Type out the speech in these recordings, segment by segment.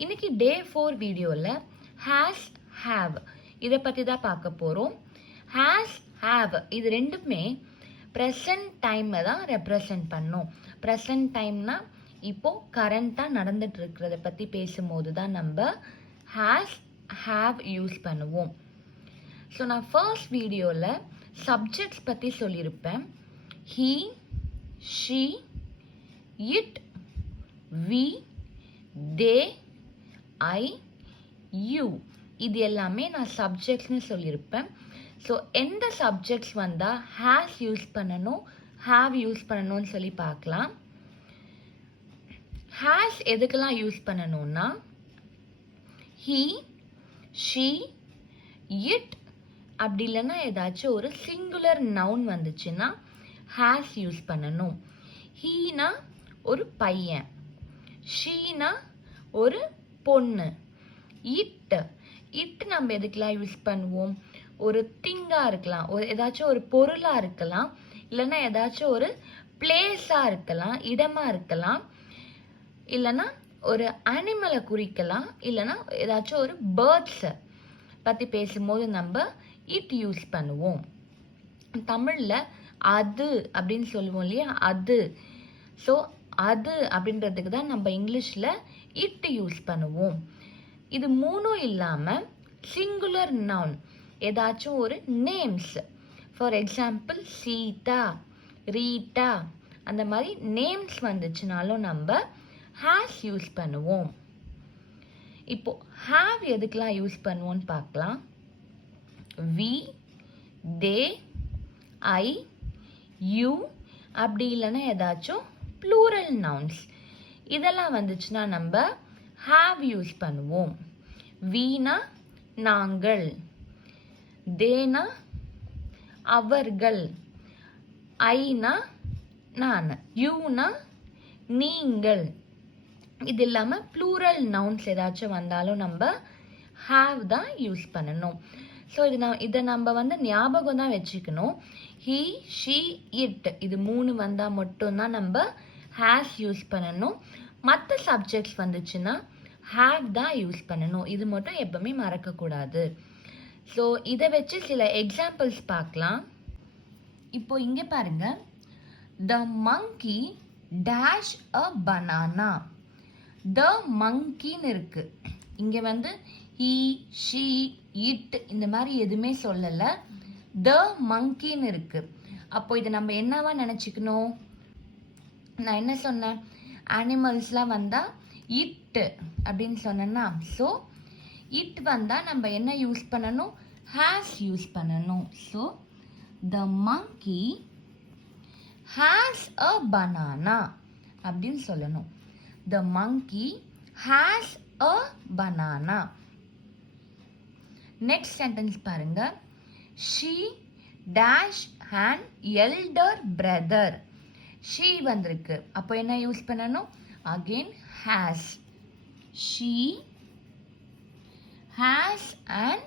இன்னைக்கு டே 4 வீடியோவில் has have இதை பற்றி தான் பார்க்க போகிறோம். ஹேஸ் ஹேவ் இது ரெண்டுமே ப்ரெசன்ட் டைமை தான் ரெப்ரசன்ட் பண்ணும். ப்ரெசன்ட் டைம்னா இப்போது கரண்ட்டாக நடந்துட்டு இருக்கிறத பற்றி பேசும்போது தான் நம்ம ஹேஸ் ஹேவ் யூஸ் பண்ணுவோம். ஸோ நான் ஃபர்ஸ்ட் வீடியோவில் சப்ஜெக்ட்ஸ் பற்றி சொல்லியிருப்பேன். He, she, it, we, they, I, you இது எல்லாமே நான் சப்ஜெக்ட்ஸ்னு சொல்லியிருப்பேன். ஸோ எந்த சப்ஜெக்ட்ஸ் வந்தால் ஹேஸ் யூஸ் பண்ணணும், ஹேவ் யூஸ் பண்ணணும்னு சொல்லி பார்க்கலாம். ஹேஸ் எதுக்கெல்லாம் யூஸ் பண்ணணும்னா ஹீ, ஷீ, இட் அப்படி இல்லைன்னா ஏதாச்சும் ஒரு சிங்குலர் நவுன் வந்துச்சுன்னா ஹேஸ் யூஸ் பண்ணணும். ஹீனா ஒரு பையன், ஷீனா ஒரு பொண்ணு, இட் நம்ம எதுக்கெல்லாம் யூஸ் பண்ணுவோம்? ஒரு திங்காக இருக்கலாம், ஒரு ஏதாச்சும் ஒரு பொருளாக இருக்கலாம், இல்லைன்னா ஏதாச்சும் ஒரு பிளேஸாக இருக்கலாம், இடமாக இருக்கலாம், இல்லைன்னா ஒரு அனிமலை குறிக்கலாம், இல்லைன்னா ஏதாச்சும் ஒரு பேர்ட்ஸை பற்றி பேசும்போது நம்ம இட் யூஸ் பண்ணுவோம். தமிழில் அது அப்படின்னு சொல்லுவோம் இல்லையா, அது. ஸோ அது அப்படின்றதுக்கு தான் நம்ம இங்கிலீஷில் இட் யூஸ் பண்ணுவோம். இது மூணும் இல்லாமல் சிங்குலர் நவுன் ஏதாச்சும் ஒரு names, for example Sita, Rita அந்த மாதிரி நேம்ஸ் வந்துச்சுனாலும் நம்ம ஹேஸ் யூஸ் பண்ணுவோம். இப்போ ஹேவ் எதுக்கெல்லாம் யூஸ் பண்ணுவோன்னு பார்க்கலாம். வி, தே, ஐ, யூ அப்படி இல்லைன்னா ஏதாச்சும் ப்ளூரல் நவுன்ஸ் இதெல்லாம் வந்துச்சுன்னா நம்ம ஹேவ் யூஸ் பண்ணுவோம். வீனா நாங்கள், தேனா அவர்கள், ஐனா நான், யூனா நீங்கள். இது இல்லாமல் ப்ளூரல் நவுன்ஸ் ஏதாச்சும் வந்தாலும் நம்ம ஹேவ் தான் யூஸ் பண்ணணும். ஸோ இதை நம்ம ஞாபகம் தான் வச்சுக்கணும். ஹீ, ஷீ, இட் இது மூணு வந்தால் மட்டும்தான் நம்ம ஹேஸ் யூஸ் பண்ணணும். மற்ற சப்ஜெக்ட்ஸ் வந்துச்சுன்னா ஹேவ் தான் யூஸ் பண்ணணும். இது மட்டும் எப்பவுமே மறக்கக்கூடாது. ஸோ இதை வச்சு சில எக்ஸாம்பிள்ஸ் பார்க்கலாம். இப்போ இங்கே பாருங்க, த மங்கி டேஷ் அ பனானா. த மங்கின்னு இருக்கு. இங்கே ஹீ, ஷீ, இட் இந்த மாதிரி எதுவுமே சொல்லலை. த மங்கின்னு இருக்கு. அப்போ இதை நம்ம என்னவா நினச்சிக்கணும்? நான் என்ன சொன்னேன்? அனிமல்ஸ்லாம் வந்தால் இட் அப்படின்னு சொன்னேன்னா, ஸோ இட் வந்தால் நம்ம என்ன யூஸ் பண்ணணும்? ஹேஸ் யூஸ் பண்ணணும். So the monkey has a banana அப்படின்னு சொல்லணும். The monkey has a banana. Next sentence பாருங்க. She dash and elder brother. She வந்திருக்கு, அப்போ என்ன யூஸ் பண்ணணும்? Again has. She has and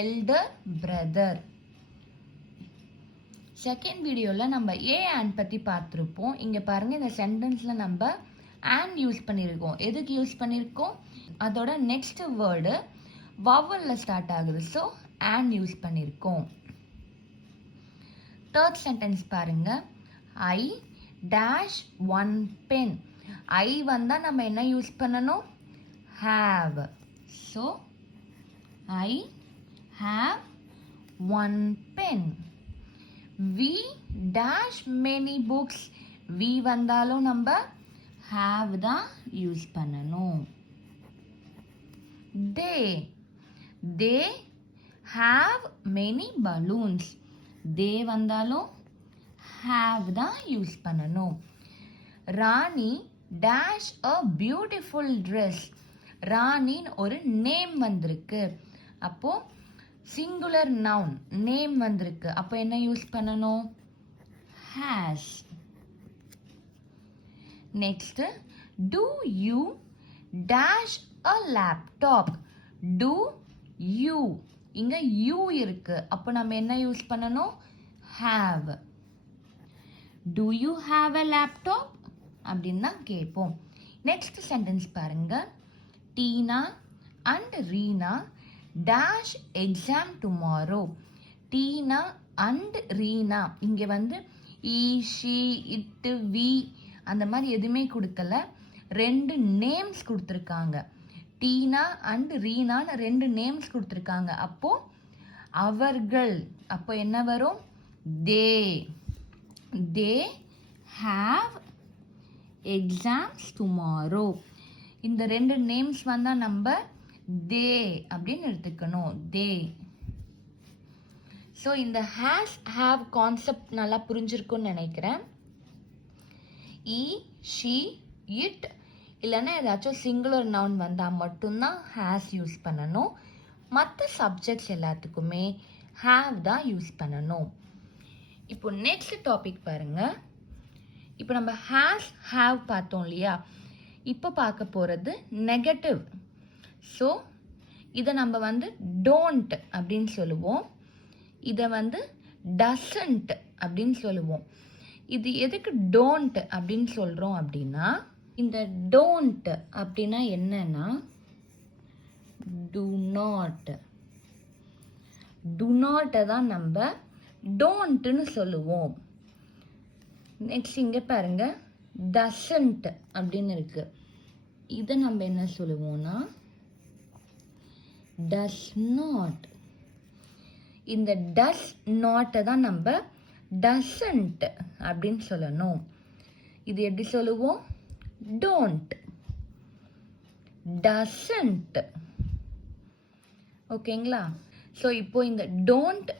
elder brother. Second வீடியோவில் நம்ம ஏ அண்ட் பற்றி பார்த்துருப்போம். இங்கே பாருங்கள், இந்த சென்டென்ஸில் நம்ம அண்ட் யூஸ் பண்ணியிருக்கோம். எதுக்கு யூஸ் பண்ணியிருக்கோம்? அதோட நெக்ஸ்ட் வேர்டு வவலில் ஸ்டார்ட் ஆகுது. ஸோ அண்ட் யூஸ் பண்ணியிருக்கோம். தேர்ட் சென்டென்ஸ் பாருங்க. I dash one pen. I வந்தால் நம்ம என்ன யூஸ் பண்ணணும்? Have. So I have one pen. We dash many books. We வந்தாலும் நம்ம ஹேவ் தான் யூஸ் பண்ணணும். They have many balloons. They வந்தாலும் ஹேவ் தான் யூஸ் பண்ணணும். Rani dash a beautiful dress. ராணின்னு ஒரு நேம் வந்திருக்கு, அப்போ சிங்குலர் நவுன் நேம் வந்திருக்கு, அப்போ என்ன யூஸ் பண்ணணும்? Has. Next, to you dash a laptop. To you இங்க யூ இருக்கு, அப்போ நம்ம என்ன யூஸ் பண்ணணும்? Have. To you have a laptop அப்படின்னு தான் கேட்போம். நெக்ஸ்ட் சென்டென்ஸ் பாருங்க. Tina and Reena dash exam tomorrow. Tina and Reena இங்க வந்து ஈ ஷி இட்டு வி அந்த மாதிரி எதுவுமே கொடுக்கல, 2 நேம்ஸ் கொடுத்துருக்காங்க. டீனா அண்ட் ரீனான்னு 2 நேம்ஸ் கொடுத்துருக்காங்க. அப்போ அவர்கள், அப்போ என்ன வரும்? They have exams tomorrow. இந்த 2 நேம்ஸ் வந்தால் நம்ம தே அப்படின்னு எடுத்துக்கணும். தே. ஸோ இந்த ஹாவ் கான்செப்ட் நல்லா புரிஞ்சிருக்குன்னு நினைக்கிறேன். ஈ ஷி இட் இல்லைன்னா ஏதாச்சும் சிங்குலர் நவுன் வந்தால் மட்டும்தான் ஹேஸ் யூஸ் பண்ணணும். மற்ற சப்ஜெக்ட்ஸ் எல்லாத்துக்குமே ஹாவ் தான் யூஸ் பண்ணணும். இப்போ நெக்ஸ்ட் டாபிக் பாருங்க. இப்போ நம்ம ஹாவ் பார்த்தோம் இல்லையா, இப்போ பார்க்க போகிறது நெகட்டிவ். ஸோ இதை நம்ம வந்து டோன்ட் அப்படின்னு சொல்லுவோம், இதை வந்து டசன்ட் அப்படின்னு சொல்லுவோம். இது எதுக்கு டோன்ட் அப்படின்னு சொல்கிறோம் அப்படின்னா, இந்த டோன்ட் அப்படின்னா என்னன்னா டு நாட்டை தான் நம்ம டோன்ட்னு சொல்லுவோம். நெக்ஸ்ட் இங்கே பாருங்க, டசன்ட் அப்படின்னு இருக்கு. இதை நம்ம என்ன சொல்லுவோம்னா டஸ் நாட். இந்த டஸ் நாட்டை தான் நம்ம டசன்ட் அப்படின்னு சொல்லணும். இது எப்படி சொல்லுவோம்? Don't, doesn't. ஓகேங்களா? ஸோ இப்போ இந்த டோன்ட்,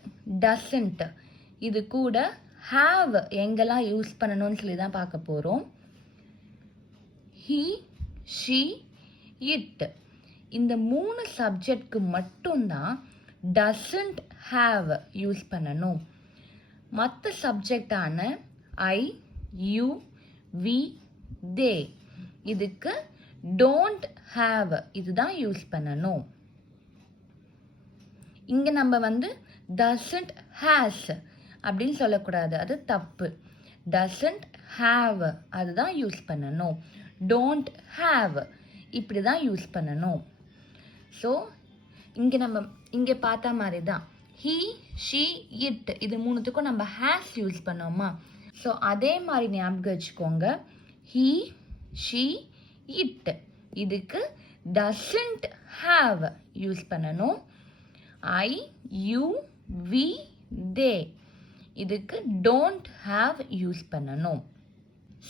டசன்ட் இது கூட ஹாவ் எங்கெல்லாம் யூஸ் பண்ணணும்னு சொல்லி தான் பார்க்க போகிறோம். ஹி, ஷி, இட் இந்த 3 சப்ஜெக்ட்க்கு மட்டும்தான் டசன்ட் ஹாவ் யூஸ் பண்ணணும். மற்ற சப்ஜெக்டான ஐ, யூ, வி, தே இதுக்கு டோன்ட் ஹாவ் இதுதான் யூஸ் பண்ணணும். இங்கே நம்ம வந்து டசன்ட் ஹேஸ் அப்படின்னு சொல்லக்கூடாது, அது தப்பு. டசன்ட் ஹாவ் அதுதான் யூஸ் பண்ணணும். டோன்ட் ஹாவ் இப்படி தான் யூஸ் பண்ணணும். ஸோ இங்கே நம்ம இங்கே பார்த்த மாதிரி தான் ஹீ, ஷி, இட் இது 3த்துக்கும் நம்ம ஹேஸ் யூஸ் பண்ணோமா. ஸோ அதே மாதிரி ஞாபகம் வச்சுக்கோங்க. ஹீ, ஷி, இட் இதுக்கு டசன்ட் ஹாவ் யூஸ் பண்ணணும். ஐ, யூ, வி, தே இதுக்கு டோன்ட் ஹாவ் யூஸ் பண்ணணும்.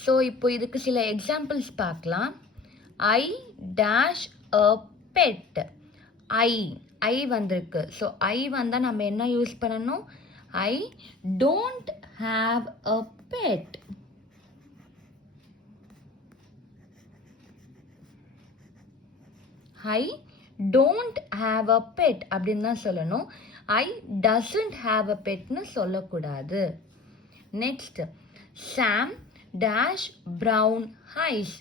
ஸோ இப்போ இதுக்கு சில எக்ஸாம்பிள்ஸ் பார்க்கலாம். I dash a bed. ஐ வந்திருக்கு. ஸோ ஐ வந்தால் நம்ம என்ன யூஸ் பண்ணணும்? I don't have a bed. I don't have a bed அப்படின்னு தான் சொல்லணும். ஐ டசன்ட் ஹாவ் அ பெட்னு சொல்லக்கூடாது. Next, Sam dash brown eyes.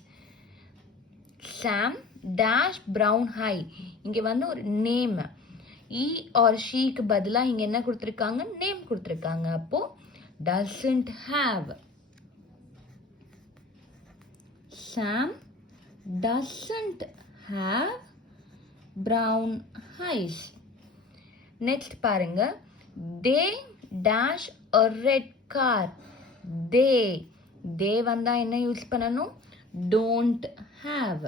Sam dash brown ஹை இங்கே வந்து ஒரு நேம். ஈ ஆர் ஷீக்கு பதிலாக இங்கே என்ன கொடுத்துருக்காங்க? நேம் கொடுத்துருக்காங்க. அப்போ doesn't have. Sam doesn't have brown eyes. Next பாருங்க, they dash a red car. they வந்தா என்ன யூஸ் பண்ணணும்? don't have.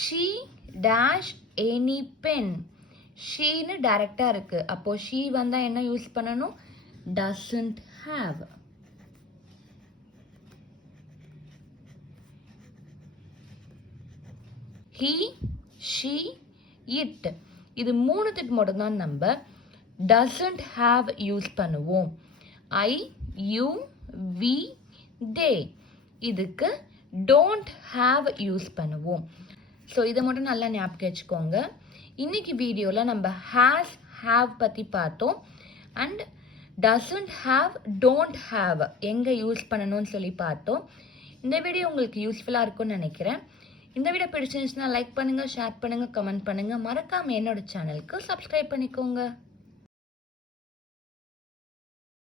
she dash any pen. ஷீன்னு டைரக்டா இருக்கு. அப்போ she வந்தா என்ன யூஸ் பண்ணணும்? doesn't have. he, she, it இது 3த்துக்கு மட்டும்தான் நம்ம doesn't have யூஸ் பண்ணுவோம். I, you, we, they இதுக்கு don't have யூஸ் பண்ணுவோம். ஸோ இதை மட்டும் நல்லா ஞாபகம் வச்சுக்கோங்க. இன்னைக்கு வீடியோவில் நம்ம has, have பற்றி பார்த்தோம். And doesn't have, don't have எங்கே யூஸ் பண்ணணும்னு சொல்லி பார்த்தோம். இந்த வீடியோ உங்களுக்கு யூஸ்ஃபுல்லாக இருக்கும்னு நினைக்கிறேன். இந்த வீடியோ பிடிச்சிருந்துச்சுன்னா லைக் பண்ணுங்கள், ஷேர் பண்ணுங்கள், கமெண்ட் பண்ணுங்கள். மறக்காமல் என்னோட சேனலுக்கு சப்ஸ்கிரைப் பண்ணிக்கோங்க.